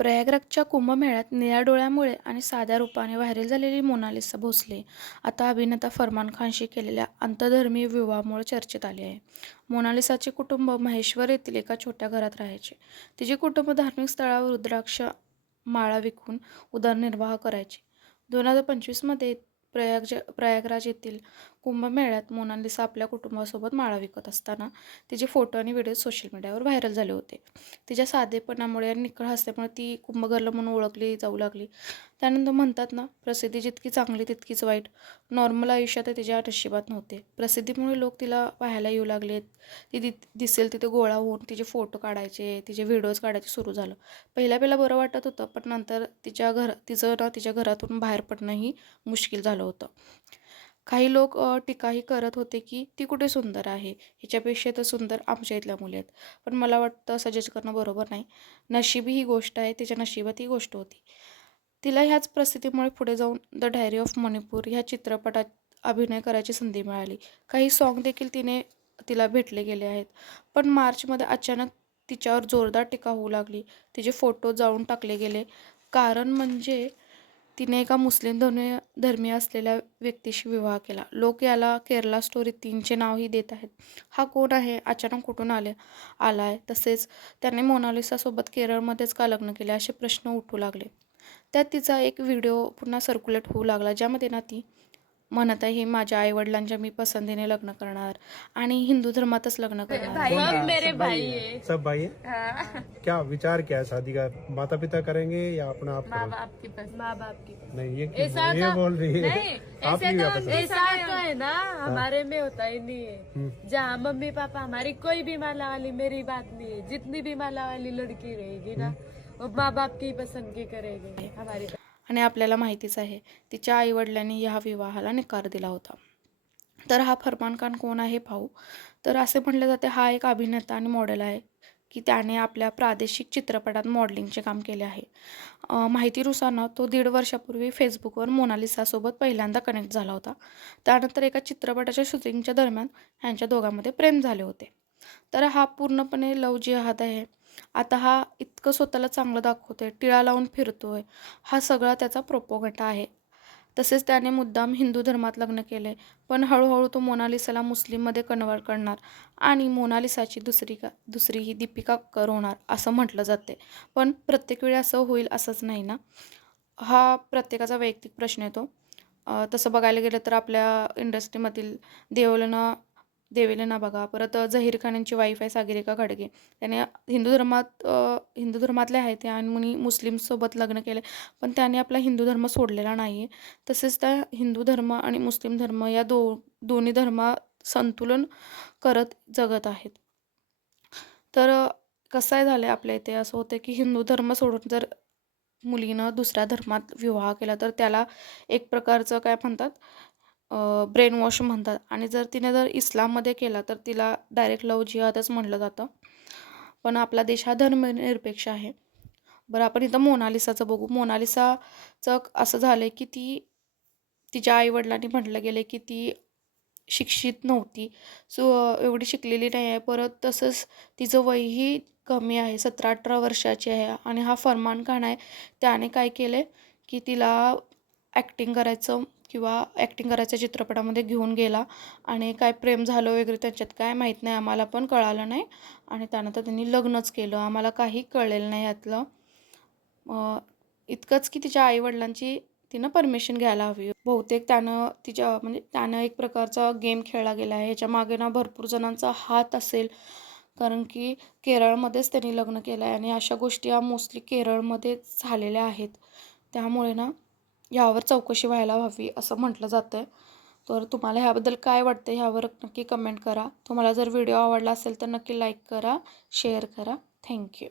प्रयागराजच्या कुंभमेळ्यात निळ्या डोळ्यामुळे आणि साध्या रूपाने व्हायरल झालेली मोनालिसा भोसले आता अभिनेता फरमान खानशी केलेल्या आंतरधर्मीय विवाहामुळे चर्चेत आली आहे. मोनालिसाचे कुटुंब महेश्वर येथील एका छोट्या घरात राहायचे. तिचे कुटुंब धार्मिक स्थळावर रुद्राक्ष माळा विकून उदरनिर्वाह करायचे. 2025 मध्ये प्रयागराज येथील कुंभमेळ्यात मोनालिसा आपल्या कुटुंबासोबत माळा विकत असताना तिचे फोटो आणि व्हिडिओ सोशल मीडियावर व्हायरल झाले होते. तिच्या साधेपणामुळे आणि निखळ हास्यामुळे ती कुंभगर्ल म्हणून ओळखली जाऊ लागली. त्यानंतर म्हणतात ना, प्रसिद्धी जितकी चांगली तितकीच वाईट. नॉर्मल आयुष्यात तिच्या नशिबात नव्हते. प्रसिद्धीमुळे लोक तिला पाहायला येऊ लागलेत. ती दिसेल तिथे गोळा होऊन तिचे फोटो काढायचे, तिचे व्हिडिओज काढायचे सुरू झालं. पहिल्या बरं वाटत होतं, पण नंतर तिच्या घरातून बाहेर पडणंही मुश्किल झालं होतं. काही लोक टीकाही करत होते की ती कुठे सुंदर आहे, हिच्यापेक्षा तर सुंदर आमच्या इथल्या मुली आहेत. पण मला वाटतं असं जज करणं बरोबर नाही. नशीब ही गोष्ट आहे, तिच्या नशिबात ही गोष्ट होती. तिला ह्याच परिस्थितीमुळे पुढे जाऊन द डायरी ऑफ मणिपूर ह्या चित्रपटात अभिनय करायची संधी मिळाली. काही सॉन्ग देखील तिला भेटले गेले आहेत. पण मार्चमध्ये अचानक तिच्यावर जोरदार टीका होऊ लागली. तिचे फोटो जाळून टाकले गेले. कारण म्हणजे तिने एका मुस्लिम धर्मीय असलेल्या व्यक्तीशी विवाह केला. लोक याला केरला स्टोरी 3चे नावही देत आहेत. हा कोण आहे? अचानक कुठून आलाय? तसेच त्याने मोनालिसासोबत केरळमध्येच का लग्न केले? असे प्रश्न उठू लागले. त्यात तिचा एक व्हिडिओ पुन्हा सर्क्युलेट होऊ लागला, ज्यामध्ये ना ती म्हणत आहे, माझ्या आईवडिलांच्या मी पसंतीने लग्न करणार आणि हिंदू धर्मातच लग्न करणार. भाई कौन सब है? मेरे सब भाई है? है। सब भाई है? हाँ। क्या विचार क्या है शादी का? माता पिता करेंगे या अपना आप माँ करोगे? बाप की पसंद, माँ बाप की पसंद। नहीं ये ऐसा ये तो बोल रही है नहीं, आपकी ऐसे क्या तो पसंद है? ऐसा तो है ना, हमारे में होता ही नहीं है। जहाँ मम्मी पापा हमारी कोई भी माला वाली मेरी बात नहीं है, जितनी भी माला वाली लड़की रहेगी ना, वो माँ बाप की पसंद की करेगी हमारी। आणि आपल्याला माहितीच आहे, तिच्या आईवडिलांनी ह्या विवाहाला नकार दिला होता. तर हा फरमान खान कोण आहे पाहू. तर असे म्हटले जाते, हा एक अभिनेता आणि मॉडेल आहे की त्याने आपल्या प्रादेशिक चित्रपटात मॉडेलिंगचे काम केले आहे. माहितीनुसार ना, तो 1.5 वर्षापूर्वी फेसबुकवर मोनालिसासोबत पहिल्यांदा कनेक्ट झाला होता. त्यानंतर एका चित्रपटाच्या शूटिंगच्या दरम्यान यांच्या दोघांमध्ये प्रेम झाले होते. तर हा पूर्णपणे लव्ह जिहाद आहे. आता हा इतकं स्वतःला चांगलं दाखवतोय, टिळा लावून फिरतोय, हा सगळा त्याचा प्रोपोगंडा आहे. तसेच त्याने मुद्दाम हिंदू धर्मात लग्न केले, पण हळूहळू तो मोनालिसाला मुस्लिममध्ये कन्वर्ट करणार आणि मोनालिसाची दुसरी ही दीपिका कक्कर होणार असं म्हटलं जाते. पण प्रत्येक वेळी असं होईल असंच नाही ना. हा प्रत्येकाचा वैयक्तिक प्रश्न येतो. तसं बघायला गेलं तर आपल्या इंडस्ट्रीमधील देवलना देवेलना बघा, परत झहीर खान यांची वाईफ आहे सागरिका घाटगे. त्याने हिंदू धर्मातले आहेत ते आणि मुस्लिमसोबत लग्न केले, पण त्याने आपला हिंदू धर्म सोडलेला नाही आहे. तसेच त्या हिंदू धर्म आणि मुस्लिम धर्म या दोन्ही संतुलन करत जगत आहेत. तर कसं आहे झालं आहे आपल्या इथे, असं होतं की हिंदू धर्म सोडून जर मुलीनं दुसऱ्या धर्मात विवाह केला तर त्याला एक प्रकारचं काय म्हणतात, ब्रेन वॉश म्हणतात. आणि जर इस्लाममध्ये केला तर तिला डायरेक्ट लव्ह जिहादच म्हटलं जातं. पण आपला देश हा धर्मनिरपेक्ष आहे. बरं, आपण इथं मोनालिसाचं बघू. मोनालिसाचं असं झालं आहे की तिच्या आईवडिलांनी म्हटलं गेलं की ती शिक्षित नव्हती, एवढी शिकलेली नाही आहे. परत तसंच तिचं वयही कमी आहे, 17-18 वर्षाची आहे. आणि हा फरमान खान आहे, त्याने काय केलं की तिला ॲक्टिंग करायच्या चित्रपटामध्ये घेऊन गेला आणि काय प्रेम झालं वगैरे त्यांच्यात काय माहीत नाही, आम्हाला पण कळालं नाही. आणि त्यानंतर त्यांनी लग्नच केलं. आम्हाला काही कळलेलं नाही यातलं. इतकंच की तिच्या आईवडिलांची तिनं परमिशन घ्यायला हवी. बहुतेक त्यानं एक प्रकारचा गेम खेळला गेला आहे. ह्याच्या मागे ना भरपूर जणांचा हात असेल, कारण की केरळमध्येच त्यांनी लग्न केलं आहे आणि अशा गोष्टी या मोस्टली केरळमध्ये झालेल्या आहेत. त्यामुळे ना यावर चौकशी व्हायला हवी असं म्हटलं जातं आहे. तर तुम्हाला ह्याबद्दल काय वाटतं ह्यावर नक्की कमेंट करा. तुम्हाला जर व्हिडिओ आवडला असेल तर नक्की लाईक करा, शेअर करा. थँक्यू.